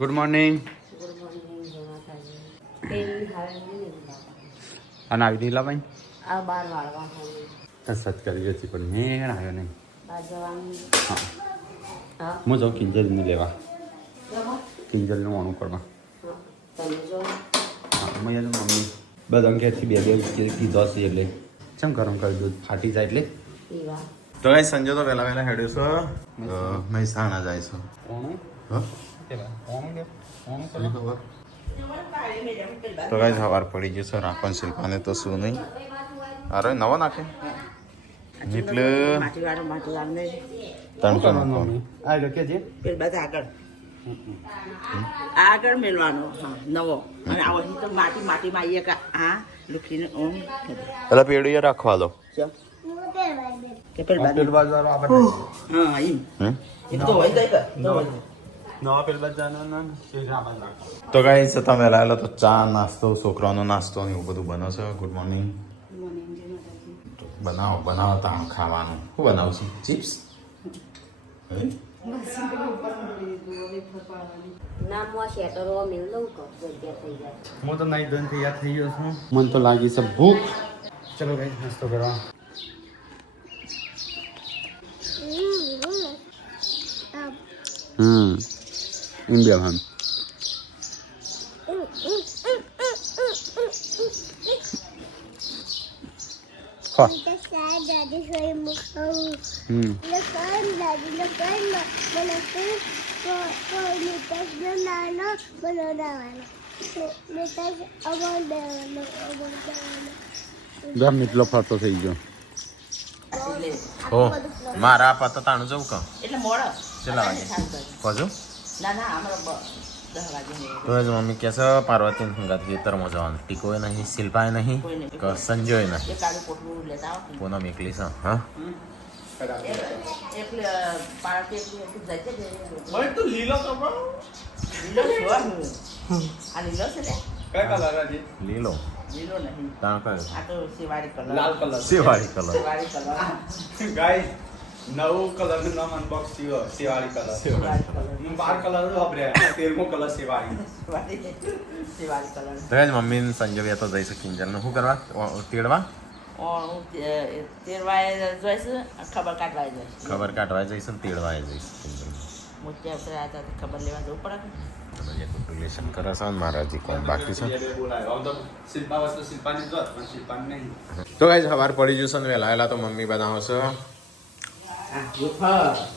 Good morning. અને આવી દીલા ભાઈ કસરત કરી હતી પણ મેળ આવ્યો નહીં. હા હું જાઉં કિંજલને લેવા. કિંજલનું ઓણું કરવા. હા મમ્મી બધા ઘેરથી બે કીધો છે એટલે ચમ ગરમ કરી દૂધ ફાટી જાય એટલે. તો કઈ સંજય તો વહેલા વહેલા હેડ્યો છો મહેસાણા જાય છો. તો કઈ સવાર પડી ગયો છે રાખવાનું શિલ્પાને તો શું નહીં. અરે નવો નાખે એટલે આગળ મેળવાનો નવો અને આવો તો માટી માટીમાં આવીએ કે હા લુખીને ઓમ પેલા પેડીએ રાખવા દો. કે પેલા બાજુ વાળો હા ઈ એક તો હોય જાય નવા પેલ બજાના તો ગાઈસ તમે લાયેલો તો ચા નાસ્તો છોકરાનો નાસ્તો ને એવું બધું બનો છે. Good morning. બનાવો તાણ ખાવાનું. શું બનાવું છું? ચિપ્સ. હું તો નહીં ધન તૈયાર થઈ ગયો છું. મને તો લાગી છે ભૂખ. ચલો ગાઈસ નાસ્તો કરવા. Indian ham. ગમ એટલો ફાતો થઈ ગયો. ઓ મારા પાતા તાણું જવું કા એટલે મોડો કેટલા વાગે પાછું ના અમારો 10 વાગે તો જ મમ્મી કહે છે પાર્વતીને સંગાત ખેતરમાં જવાનું. ટીકોય નહીં, શિલ્પાય નહીં, સંજય નહીં. એક આડું પોટલું લેતા આવો પૂનમ એકલી છે. હા એટલે પાર્વતી એકલી જાય છે ભાઈ તું લીલો તો લીલો છો આ લીલો છે ને કઈ કલર છે? લીલો લીલો નહીં તાણ કયો? આ તો સેવાળી કલર લાલ કલર. સેવાળી કલર. સેવાળી કલર ગાઈસ નવું કલર નું નામ અનબોક્સ થયો સેવાળી કલર. સેવાળી કલર હું 12 કલર વાપર્યા 13મો કલર સેવાળી. સેવાળી કલર તો જ મમ્મી ને સંજય તો જઈશું કિંજલને શું કરવા તેડવા. તેરવાય જોઈશું ખબર કાઢવા જોઈશું ખબર કાઢવા જઈશું ને તેડવા જઈશું કિંજલ. મોતિયા ઉતર્યા હતા ખબર લેવા જવું પડે રિલેશન કરે છે ને મારા હજી કોણ બાકી છે. શિલ્પા વસ્તુ શિલ્પાની જોત પણ શિલ્પાની નહીં. તો ગાઈસ સવાર પડી જશે ને વહેલા તો મમ્મી બનાવશે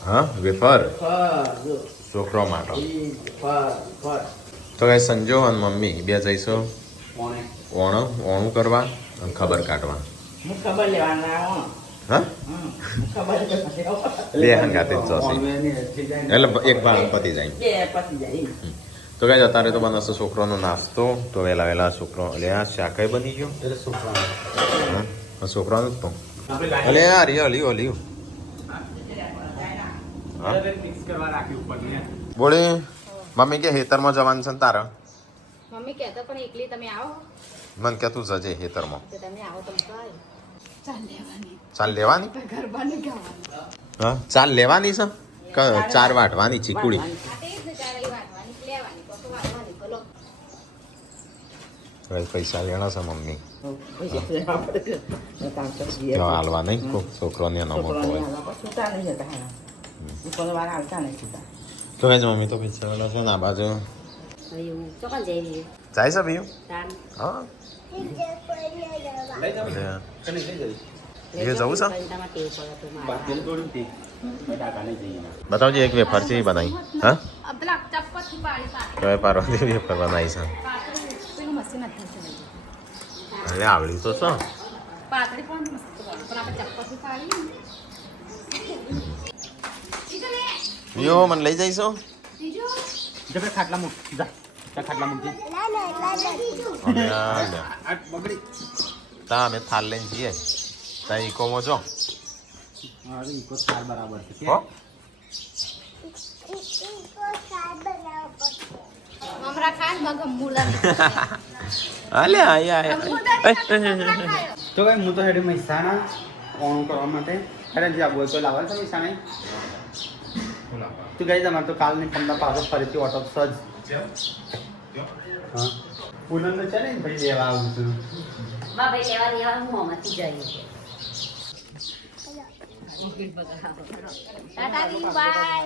હા વેફર છોકરો માટે. તો ગાઈસ સંજો અને મમ્મી બે જઈશું ઓણું કરવા અને ખબર કાઢવા. હું ખબર લેવાના હા ખબર બે હંગાતે જ જશે એટલે એક ભાણ પતી જાય. પતી જાય. તો ગાઈસ અત્યારે તો બનાવશે છોકરાનો નાસ્તો. તો વહેલા છોકરો એટલે આ શાકાઈ બની ગયો છોકરાનું જ તો અલે યાર લ્યો બોલી મમ્મી કે હેતરમાં જવાનું છે ને તારા મમ્મી કહેતા પણ એકલી તમે આવો મને કે તું જજે હેતરમાં. તમે આવો તમે ચાલ લેવાની ગરબાની ગાવાની હા ચાલ લેવાની છે કે 4 વાટવાની ચીકુડી. પૈસા લેણા છે મમ્મી હાલવા નહીં છોકરોને એનો મોટો હોય તો જ મમ્મી તો પૈસા વાળા છે ને આ બાજુ જાય છે ભૈયું. હા એ જવું છે બતાવજે એક વેફર છે બનાવી. હા તો પાર્વતી વેફર બનાવી છે. અરે આવડી તો શું યો મને લઈ જઈશું ખાટલા મૂક જા ખાટલા મૂક તા અમે થાલ લઈને જઈએ તા ઇકોમાં જો ઇકો સાર બરાબર છે હો हमरा खास मगम मुला આલે આયા તો ભાઈ હું તો હેડે મહેસાણા ઓણું કરવા માટે અરે જ્યાં બોલ તો લાવવા છે મહેસાણા તું ગઈ તમારે તો કાલની ફંદા પાછો ફરીથી ઓટો સજ હા પૂનમ છે ને ભાઈ લેવા આવું છું બા ભાઈ લેવા હું આમાંથી જઈએ ટાટા દી બાય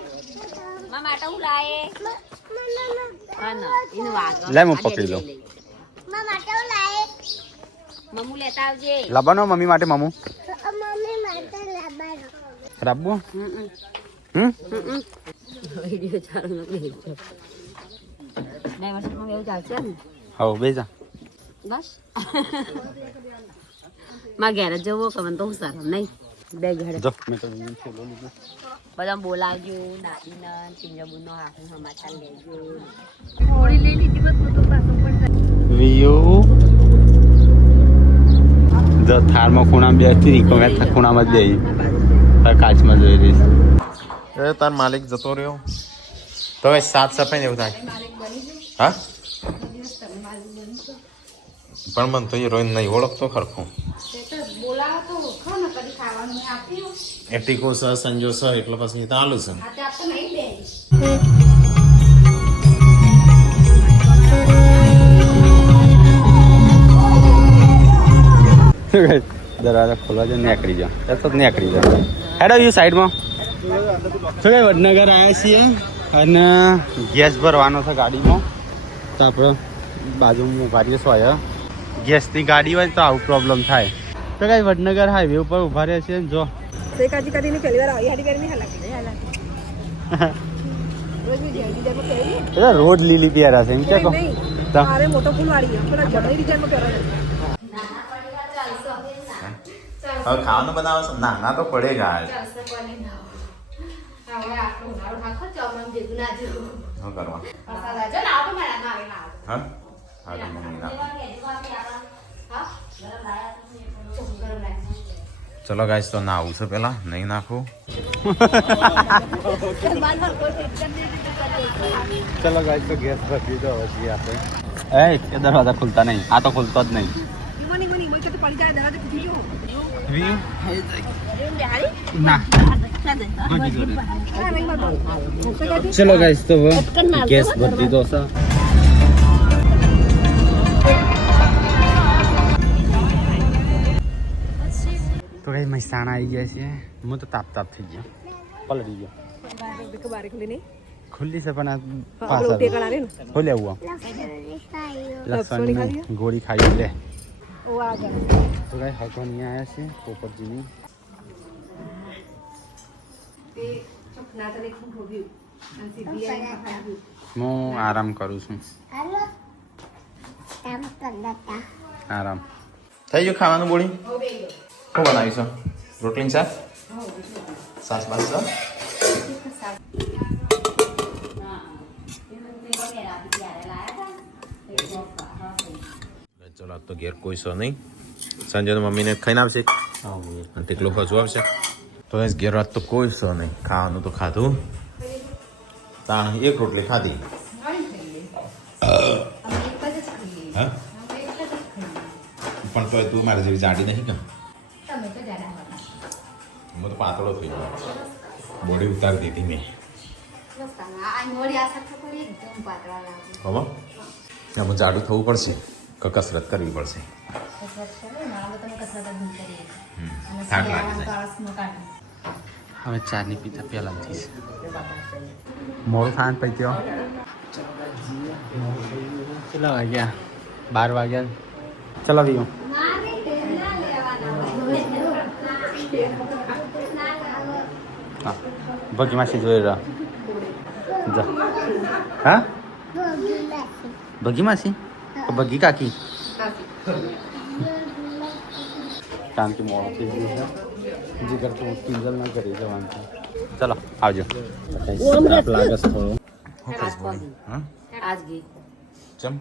મા માટે હું લાયે હા ના ઇન વાગ લે હું પકડી લઉં મા માટે હું લાયે મમ્મુ લેતા આવજે લાવવાનો મમ્મી માટે મામુ મમ્મી માટે લાવવાનો રાબુ વિડિયો ચાલુ નથી ડાયવર્સમાં એવું ચાલશે ને હવ બેજા બસ માં ઘેર જવો કે મને તો સારું નહીં બે ઘરે જો મેં તો છેલ્લો લીધો બધા બોલાવજો નાદીના પિંજબુનો હાથનો સમાચાર લેજો થોડી લઈ લીધી બસ તો પાછો પણ વિયો જો થારમાં ખૂણામાં બેસતી રીકો મેં ખૂણામાં જ બેસી તાર કાચમાં જોઈ રહીશ એ તાર માલિક જતો રહ્યો તો હવે સાફ સફાઈ ને એવું થાય હા પણ મને તો એ રોજ નહીં ઓળખતો ખરખું બોલાવો તો ખાવ ને કદી ખાવાનું આપ્યું એ ટીકો છે સંજો છે એટલે પછી તો આલુ છે આ તે આપતો નહીં બે દરવાજા ખોલવા જાય નીકળી જાઓ તો નીકળી જાઓ હેડો યુ સાઈડમાં શું કઈ વડનગર આવ્યા છીએ અને ગેસ ભરવાનો છે ગાડીમાં તો આપણે બાજુમાં ઉભા રહીએ શું આવ્યા ગેસની ગાડી હોય તો આવું પ્રોબ્લેમ થાય તો કઈ વડનગર હાઈવે ઉપર ઉભા રહ્યા છીએ જો કાજી કાજીની પહેલી વાર આવી હાડી પહેરીની હાલાકી રોજ બી ડિઝાઇનમાં પહેરી એટલે રોડ લીલી પહેરા છે એમ કે કહો તો અરે મોટો ફૂલ વાળી પેલા જમણી ડિઝાઇનમાં પહેરાય હવે ખાવાનું બનાવો છો ના ના તો પડેગા ચાલશે કોને ના હવે આટલો ઉનાળો નાખો ચોમન જેવું ના જેવું શું કરવા મસાલા જો ના આવો મારા ના આવે ના આવે હા હા તો મમ્મી ના હા ગરમ લાગે ચલો ગાઈસ તો ના આવું છે પેલા નહીં નાખું ચલો ગાઈસ તો ગેસ ભરી દીધો હવે છીએ આપણે એ દરવાજા ખુલતા નહીં આ તો ખુલતો જ નહીં ના ચલો ગાઈસ તો ગેસ ભરી દીધો છે તો કઈ મહેસાણા આવી ગયા છે હું તો તાપ થઈ ગયો પલળી ગયો ખુલ્લી છે પણ આ ખોલે આવું લસણની ગોળી ખાઈ લે તો કઈ હગવાની આવ્યા છે પોપટજીની હું આરામ કરું છું આરામ થઈ ગયું ખાવાનું બોળી શું બનાવી છો રોટલી શાક સાસ બાસ છે ચલો આજ તો ઘેર કોઈ છો નહીં સંજય મમ્મીને ખાઈને આવશે અને તેટલો હજુ આવશે તો એ ઘેર આજ તો કોઈ છો નહીં ખાવાનું તો ખાધું તાણ એક રોટલી ખાધી હા પણ તો તું મારી જેવી જાડી નહીં કે તમે તો જાડા હોય હું તો પાતળો થઈ ગયો બોડી ઉતારી દીધી મેં બસ આ નોડી આ સાથે કરી એકદમ પાતળા લાગે હવે એમાં જાડું થવું પડશે કે કસરત કરવી પડશે કસરત કરે ને આ તમે કસરત જ નહીં કરી અને થાક લાગી સવારમાં જાય. આળસનો કાઢો હવે ચાની પીતા પહેલા થઈશ મોડું ખાન પૈત્યો કેટલા વાગ્યા 12 વાગ્યા ચલો ભીઓ હા ભગી માસી જોઈ રહ્યા જા હા ભગી માસી કે ભગી કાકી કારણ કે મોડું થઈ ગયું છે જે કરતું કિંજલના ઘરે જવાનું છે ચલો આવજો તાપ લાગે છે થોડો શું ખાઈશ બોડી હા આજ ગઈ ચમ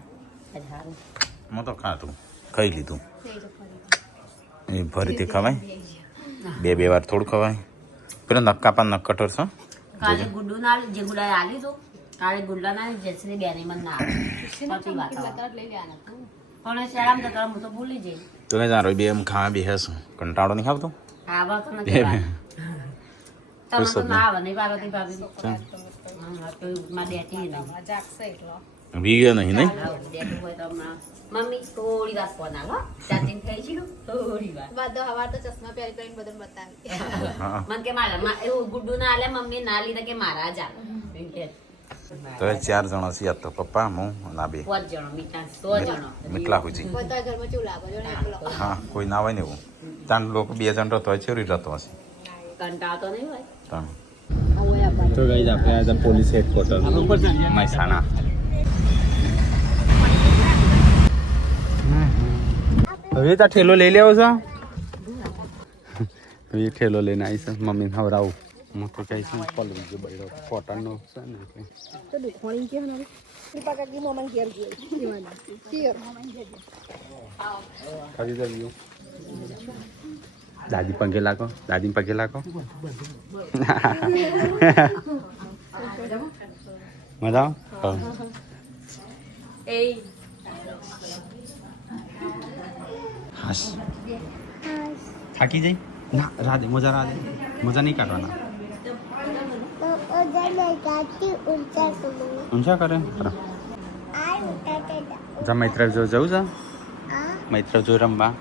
હું તો ખાતું ખાઈ લીધું એ ફરીથી ખવાય બે વાર થોડું ખવાય પેલો નક્કાપા નક્કટર છે કાલે ગુડ્ડુ ના જે ગુડા આલી તો કાલે ગુડ્ડા ના જેસરી બેની મન ના પતિ વાત લઈ લેવાના પણ શરામ તો હું તો ભૂલી જઈ તો કઈ જાણો બે એમ ખાવા બે હશું કંટાળો નહીં આવતો હા બસ તો નથી વાત તમે તો ના આવે નહીં પાર્વતી ભાભી હા તો માં દેતી નહીં જાગશે એટલો વીગે નહીં નહીં દેતું હોય તો હમણાં મમ્મી થોડી વાર ફોન આલો ચાર્જિંગ થઈ ગયું થોડી વાર બધો હવાર તો ચશ્મા પહેરી પહેરીને બધું બતાવી હા મને કે મારા એવું ગુડ્ડુ ના આલે મમ્મી ના લીધે કે મારા જ આલે એમ કે તો એ 4 જણા છીએ તો પપ્પા હું ના બે 100 જણો મીઠા 100 જણો મીટલા હુજી બધા ઘરમાં ચૂલા બાજુ ને એકલો હા કોઈ ના હોય ને એવું તાન લોકો 2 જણ તો હોય છેરી રહેતો હશે કંટાળતો નહીં હોય તાન તો ગાઈઝ આપણે આજે પોલીસ હેડક્વાર્ટર મહેસાણા હવે તો ઠેલો લઈ લેવો છો હવે ઠેલો લઈને આવી છે મમ્મીને ખવડાવું હું તો કહીશ પલવી ગયો બૈરો કોટનનો છે ને એટલે તો દુખોણી કે હનારી કૃપા કાકી મોમન ઘેર ગયો ચિયર ખરી દઉં દાદી પગે લાગો દાદી પગે લાગો મજા એ હાશ થાકી જઈ ના રાધે મજા નહીં કાઢવાના ઊંચા કરે જા મૈત્ર જો જવું છે મૈત્ર જો રમવા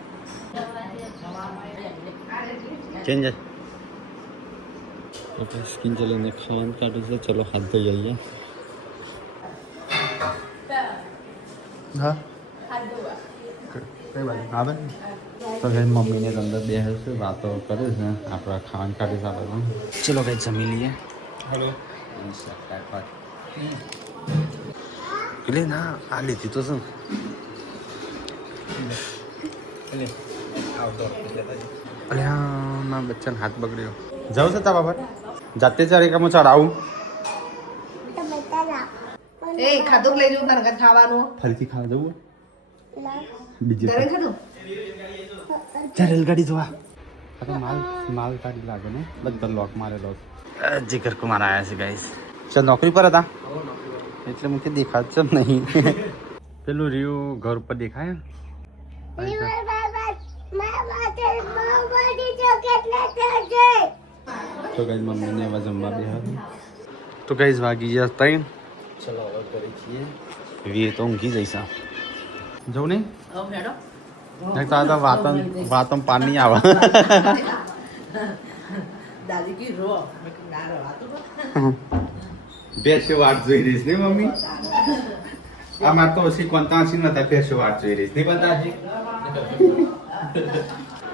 ચેન્જ આપણે સ્કીન ચલીને ખાવાનું કાઢું છે ચલો હાથ ધોઈ આવીએ હા કઈ બાજુ હા બેન તો કઈ મમ્મીને અંદર બે હશે વાતો કરે છે આપણે ખાવાનું કાઢી આપણે ચલો કઈ જમી લઈએ હેલો એટલે ના આ લીધી તો શું અરે હા મારા બચ્ચાને હાથ બગડ્યો જાઉં છે તા બાબા જાતે ચારે કામ ચડાવું એ ખાધું લઈ જવું તારે ઘર ખાવાનું ફરીથી ખાવા જવું બીજી ઘરે ખાધું ચાલ રેલગાડી જોવા આ તો માલ ગાડી લાગે ને બધા લોક મારેલો જીગર કુમાર આવ્યા છે ગાઈસ ચાલ નોકરી પર હતા એટલે મુકે દેખાત જ નહીં પેલું રહ્યું ઘર ઉપર દેખાય તો ગાઈસ મમ્મીને આવા જમવા બે તો ગાઈસ વાગી ગયા 3 ચલો હવે કરી છીએ વી તો ઊંઘી જઈશ જવું નહીં નહીં તો આ વાતમ પાણી આવે દાદી કી રો બેસે વાટ જોઈ રહીશ ને મમ્મી આમાં તો ઓછી કોંતાસી નતા બેસે વાટ જોઈ રહીશ નહીં બતાજી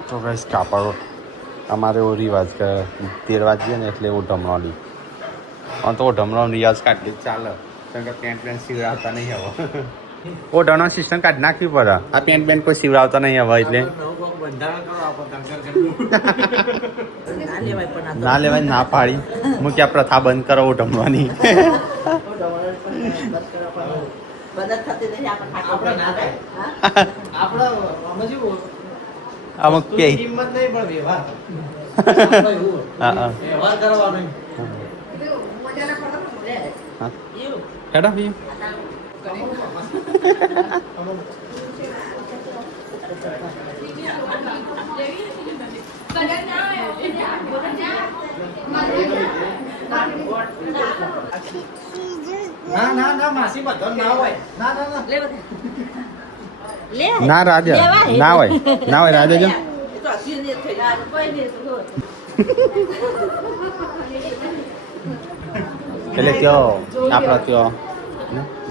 તો ગાઈસ કાપડો અમારે એવો રિવાજ કે 13 વાગ્યે ને એટલે એવું ઢમણાની આમ તો ઢમણાનો રિવાજ કાઢી ચાલે કારણ કે પેન્ટ સીવડાવતા નહીં હવે ઓ ઢમણા સિસ્ટમ કાઢી નાખવી પડે આ પેન્ટ કોઈ સીવડાવતા નહીં હવે એટલે ના લેવાય ના પાડી હું ક્યાં પ્રથા બંધ કરો ઢમવાની અમુક કે હેડા ભી ના રાજા ના હોય રાજા જો એટલે કયો આપણા કયો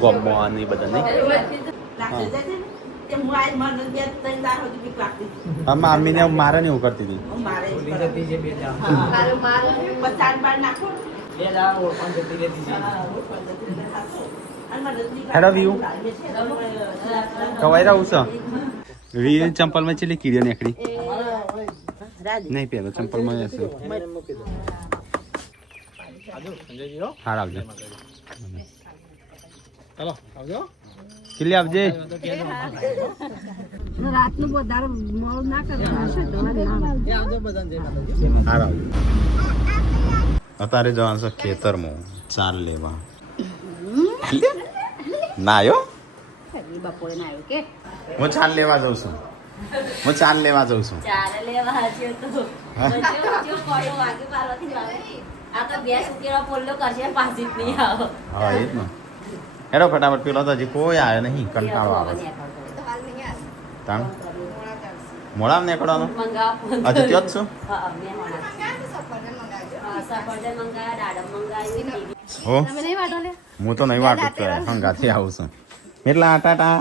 ગોમો અને બધા નહીં આમાં અમ્મીને મારે ને એવું કરતી હતી હેડો વ્યૂ કવાઈ રહું છે વી ચંપલમાં ચેલી કીડીઓ નીકળી નહીં પહેલો ચંપલમાં હશે હા આવજો ચાલો આવજો કેટલી આવજે રાતનું વધારે મોડું ના હાર અત્યારે જવાનું છે ખેતરમાં ચાર લેવા ના આવ્યો બપોરે ના આવ્યો કે હું ચાર લેવા જઉં છું ચાલે લેવા હશે તો વાગે પારવાથી જ આવે આ તો બે સુકેલો પોલ્લો કરશે પાછી જ નહીં આવો હા એ જ ને હેડો ફટાફટ પેલો તો હજી કોઈ આવ્યો નહીં કંટાળો આવે છે. તાણ મોડામાં નીકળવાનું મંગાવો હજી ત્યાં જ છું હા મેં સફરજન મંગાવ્યા દાડમ મંગાવ્યું હો તમે નહીં વાટો લે હું તો નહીં વાટું છું હંગાથી આવું છું એટલા આટાટા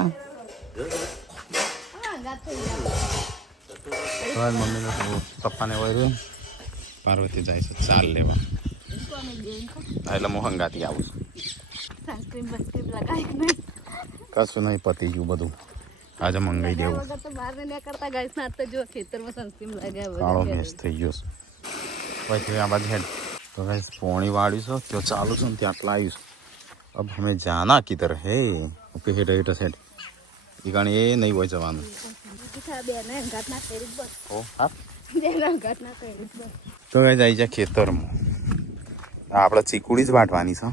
હવે મમ્મીને પપ્પાને વળ્યું પાર્વતી જાય છે ચાલ લેવા એટલે હું હંગાથી આવું છું સનસ્ક્રીન બસક્રીમ લગાવી નહીં કશું નહીં પતી ગયું બધું આજે મંગાઈ દેવું વગર તો બહાર ને કરતા ગાઈસ ના તો જો ખેતરમાં સનસ્ક્રીન કાળો લગાવ્યો મેસ થઈ ગયો છે પછી આ બાજુ હેડ તો ગાઈસ પોણી વાળ્યું છે ત્યાં ચાલુ છે ને ત્યાં આટલા આવ્યું છે अब हमें जाना किधर है ओके हेड हेड सेट ये गाड़ी ये नहीं हो जवान બેને ઘાટ ના કરી બસ ओ હા બેને ઘાટ ના કરી બસ તો ગાઈસ આવી જાય ખેતરમાં આપણે ચીકુડી જ વાટવાની છે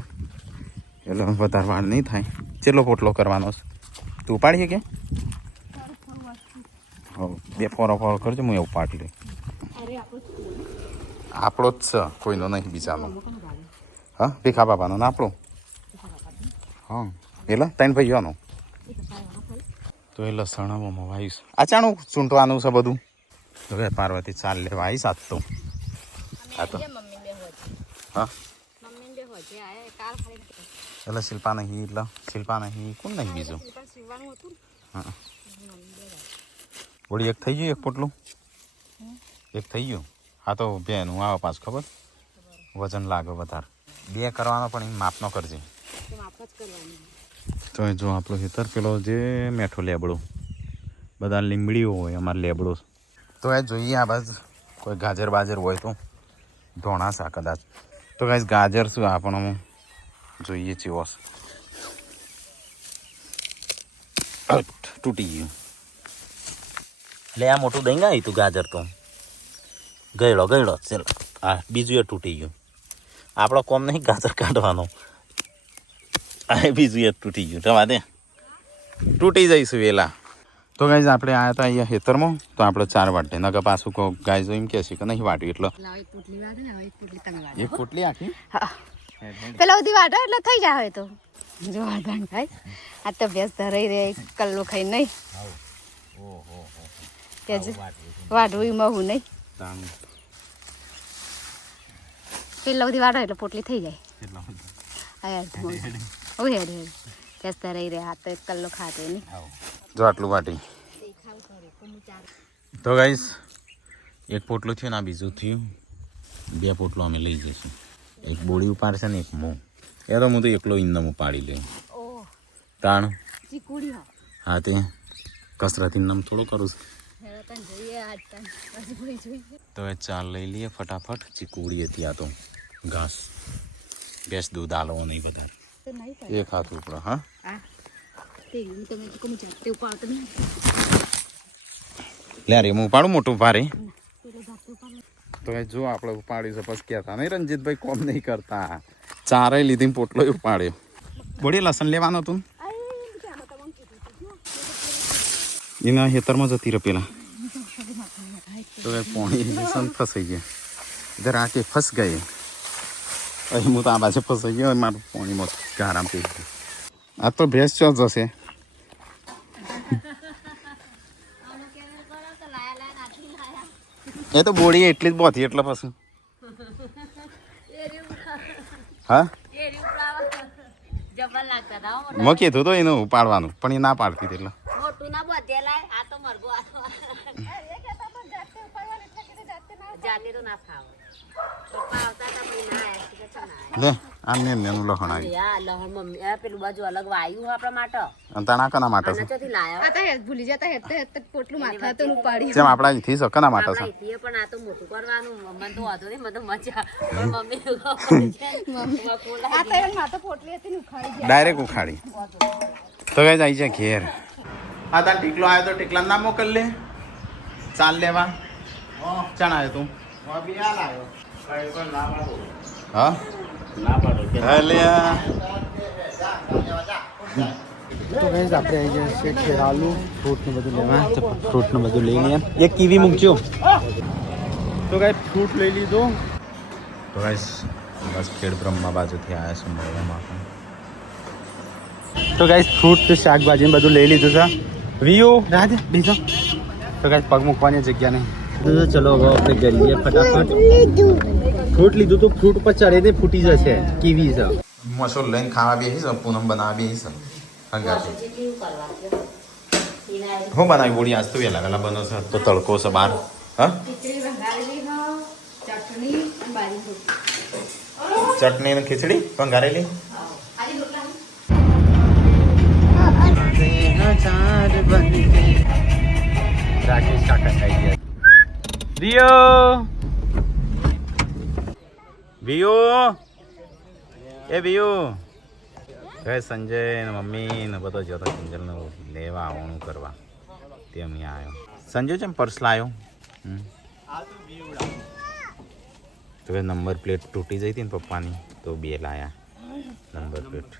એટલે વધારે વાડ નહીં થાય કેટલો પોટલો કરવાનો છે તું ઉપાડીએ કે હો બે ફોરો કરજો હું એવું પાડી લઈ આપણો જ છે કોઈનો નહીં બીજાનો હા ભીખા બાબાનો ને આપણો હા પેલા ત્રણ ભાઈઓનો તો એ લસણામાં વાવીશ અચાણું ચૂંટવાનું છે બધું તો કે પાર્વતી ચાલ લેવા આવીશ આજ તો હા તો મમ્મી બે હોજે હા મમ્મી બે હોજે આયા કાર ખાલી એટલે શિલ્પા નહીં એટલે શિલ્પા નહીં કોણ નહીં બીજું પણ સીવવાનું હતું હા વળી એક થઈ ગયું એક પોટલું એક થઈ ગયું હા તો બેનું આવે પાછું ખબર વજન લાગે વધારે બે કરવાનો પણ એ માપનો કરજે તો માપ જ કરવાની તો જો આપણો હેતર પેલો જે મેઠો લેબડો બધા લીમડીઓ હોય અમારે લેબડો તો એ જોઈએ આ બાજુ કોઈ ગાજર બાજર હોય તો ધોણા શા કદાચ તો કાંઈ ગાજર શું આપણને જોઈએ ચીવો તૂટી ગયું એટલે આ મોટું દઈ ગયા તું ગાજર તો ગયડો ચાલો હા બીજું એ તૂટી ગયું આપણો કોમ નહીં ગાજર કાઢવાનો આ બીજું એ તૂટી ગયું રવા દે તૂટી જઈશું વેલા તો ગાઈઝ આપણે આવ્યા હતા અહીંયા ખેતરમાં તો આપણે 4 વાટે નગર પાછું કહો ગાઈઝ એમ કહે છે કે નહીં વાટ્યું એટલે લાવ એક પોટલી વાટે ને હવે એક પોટલી તમે વાટો એક પોટલી આખી પેલા સુધી વાટો એટલે થઈ જાય હવે તો જો વાટણ થાય આ તો ભેંસ ધરાઈ રે કલ્લો ખાઈ નહીં કે જ વાટવું મહું નહીં પેલા સુધી વાટો એટલે પોટલી થઈ જાય ઓ હેડ ભેંસ ધરાઈ રે આ તો એક કલ્લો ખાતે નહીં જો આટલું વાટી તો ગાઈઝ એક પોટલું થયું ને આ બીજું થયું 2 પોટલું અમે લઈ જઈશું એક બોડી ઉપાડશે ને એક મોં એ તો હું તો એકલો ઇન્દમ ઉપાડી લઉં ઓહ તાણ ચીકુડી હા તે કસરત ઇન્દમ થોડું કરું છું જોઈએ આજ જોઈએ તો એ ચાલ લઈ લઈએ ફટાફટ ચીકુડી હતી આ તો ઘાસ ગેસ દૂધ આલો નહીં બધા તો નહીં એક હાથ ઉપર હા આ તે તમે કોમ જાતે ઉપાડતો નહીં લે રે હું ઉપાડું મોટું ભારે પેલો જાતે ઉપાડો તો એ જો આપણે ઉપાડી છે પછી કહેતા નહીં રંજીતભાઈ કોમ નહીં કરતા ચારે લીધી પોટલો ઉપાડ્યો બોડી લસણ લેવાનો તું એના ખેતરમાં જતી રહે પેલા તો એ પોણી લસણ ફસાઈ ગયા ઇધર આકે ફસ ગયે અહીં હું તો આ બાજુ ફસાઈ ગયો મારું પોણીમાં ગારામ પી ગયું આ તો ભેંસ ચો જશે એ તો બોડી એટલી જ બોથી એટલે પછી હા જબર લાગતા હતા મેં કીધું તો એનું ઉપાડવાનું પણ એ ના પાડતી હતી એટલે મોટું ના બધેલાય આ તો મરગો જાતે તો ના ફાવે પપ્પા આવતા હતા પણ ના આયા કે છે ના લે આમને એનું લખણ આવી યા લહણ મમ્મી આ પેલું બાજુ અલગ વાયુ આપણા માટે અને તણા કના માટે છે ચોથી લાયો આ તો હેડ ભૂલી જતા હેડ પોટલું માથા તો ઉપાડી જેમ આપણા અહીંથી છે કના માટે છે આપણા પણ આ તો મોટું કરવાનું મને તો વાંધો નહીં મને તો મજા પણ મમ્મી આ તો એમ માથા પોટલી હતી ને ઉખાડી ગયા ડાયરેક્ટ ઉખાડી તો કઈ જાય છે ઘેર હા તાર ટીકલો આવ્યો તો ટીકલા ના મોકલ લે ચાલ લેવા ચાણ આવ્યો તું હા તો ગાઈઝ આપણે આવી ગયા છે ખેરાલુ ફ્રૂટ ને બધું લેવા તો ફ્રૂટ ને બધું લઈ લઈએ એક કીવી મૂકજો તો ગાઈઝ ફ્રૂટ લઈ લીધો તો ગાઈઝ બસ ખેડ બ્રહ્મા બાજુથી આવ્યા છું મળવામાં પણ. તો ગાઈસ ફ્રૂટ શાકભાજી બધું લઈ લીધું છે. વિયુ રાજ બીજો તો ગાઈસ પગ મૂકવાની જગ્યા નહીં. તો ચલો હવે આપણે જઈએ ફટાફટ. ફ્રૂટ લીધું તો ફ્રૂટ પર ચડે તે ફૂટી જશે. કીવી છે. મસોલ લઈને ખાવા બેસી છે, પૂનમ બનાવવા બેસી છે. હંગાથી હું બનાવી બોડી આજ તો વહેલા વહેલા બનો છે તો તડકો છે બહાર. હા ચટણી ને ખીચડી વંગારેલી. રાકેશ કાકા ખાઈ ગયા. રિયો વિયો એ વિયો કહે સંજય ને મમ્મી ને બધો જતો કિંજલને લેવા આવવાનું કરવા તે અહીંયા આવ્યો. સંજય છે પર્સ લાવ્યો. તો કે નંબર પ્લેટ તૂટી જઈ હતી ને પપ્પાની તો 2 લાયા નંબર પ્લેટ.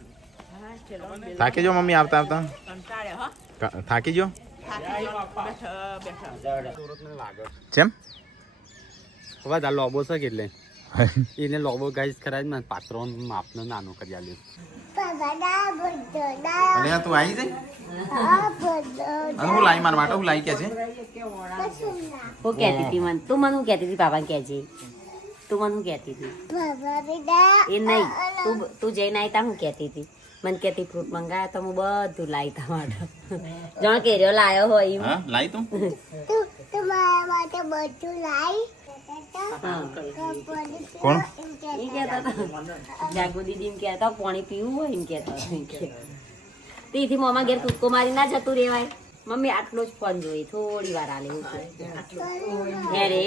થાકી જો મમ્મી આવતા આવતા થાકી જો કેમ બધા લોબો છે કેટલે એને લોબો ગાઈસ કરાવી ને પાત્રો માપનો નાનો કરી આલ્યો. અને તું આવી જાય અને હું લાઈ માર માટે હું લાઈ કે છે હું કહેતી હતી મને તું મને હું કહેતી હતી પાપા કહેજે તું મને હું કહેતી હતી એ નહીં તું જઈને આવી તા હું કહેતી હતી મને કહેતી ફ્રૂટ મંગાવ્યા તો હું બધું લાવી તા માટે જાણ કેરીઓ લાયો હોય એમ. હા લાઈ તું કોણ એ કહેતા હતા જાગો દીદી એમ કહેતા પાણી પીવું હોય એમ કહેતા તેથી મોમાં ઘેર કૂદકો મારી ના જતું રેવાય. મમ્મી આટલો જ ફોન જોઈ થોડી વાર આલે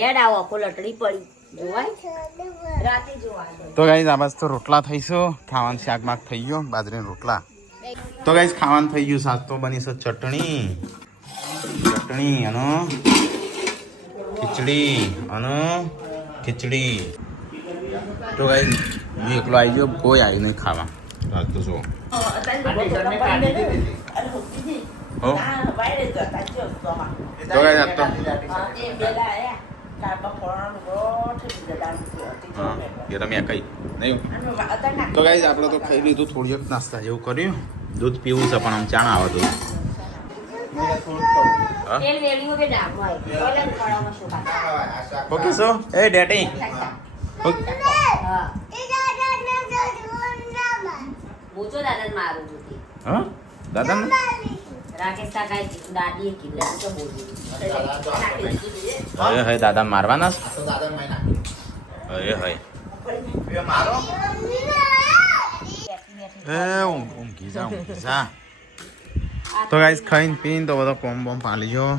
હેડ આવો આખો લટડી પડી જોવાય રાતે જોવાય. તો ગાઈઝ આ બાજુ તો રોટલા થઈશું. ખાવાનું શાક માક થઈ ગયો બાજરીના રોટલા. તો ગાઈઝ ખાવાનું થઈ ગયું. શાક તો બની છે ચટણી અને ખીચડી અને ખીચડી. તો ગાઈઝ હું એકલો આવી ગયો કોઈ આવ્યું નહીં ખાવા. રાત તો જો હો તો ગાઈઝ આ તો એ રમ્યા કઈ નહીં. તો ગાઈઝ આપણે તો ખાઈ લીધું. થોડી વખત નાસ્તા જેવું કર્યું. દૂધ પીવું છે પણ આમ ચાણ આવે દૂધ. ઓકે સો એ ડેટી હા દાદા રાકેશ કાકા દાદી કીધું તો બોલી હવે હવે દાદા મારવાના હવે હવે ઊંઘી જા. તો ગાઈસ ખાઈને પીને તો બધો કોમ બોમ પાલી ગયો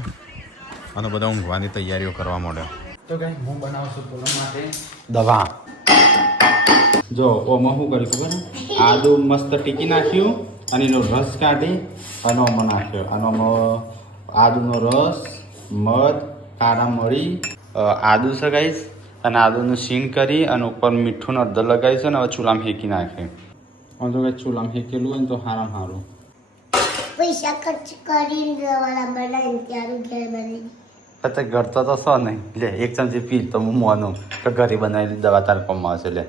અને બધા ઊંઘવાની તૈયારીઓ કરવા માંડ્યો. તો ગાઈસ હું બનાવું છું પૂનમ માટે દવા. જો ઓમાં શું કર્યું ખબર આદુ મસ્ત ટીકી નાખ્યું અને એનો રસ કાઢી અને ઓમાં નાખ્યો અને આમાં આદુનો રસ મધ કાળા મરી આદુ છે ગાઈસ અને આદુનું સીણ કરી અને ઉપર મીઠું અડધર લગાવીશું અને હવે ચૂલામાં હેકી નાખે. અને તો ગાઈસ ચૂલામાં હેકેલું હોય ને તો સારામાં સારું. પૈસા ખર્ચ કરીને દવા બનાવીને ત્યારે ઘેર બનાવી. ઘર તો સો નહીં લે એક ચમચી પી તો હું માનું કે ઘરે બનાવેલી દવા તાર કોમમાં આવશે લે.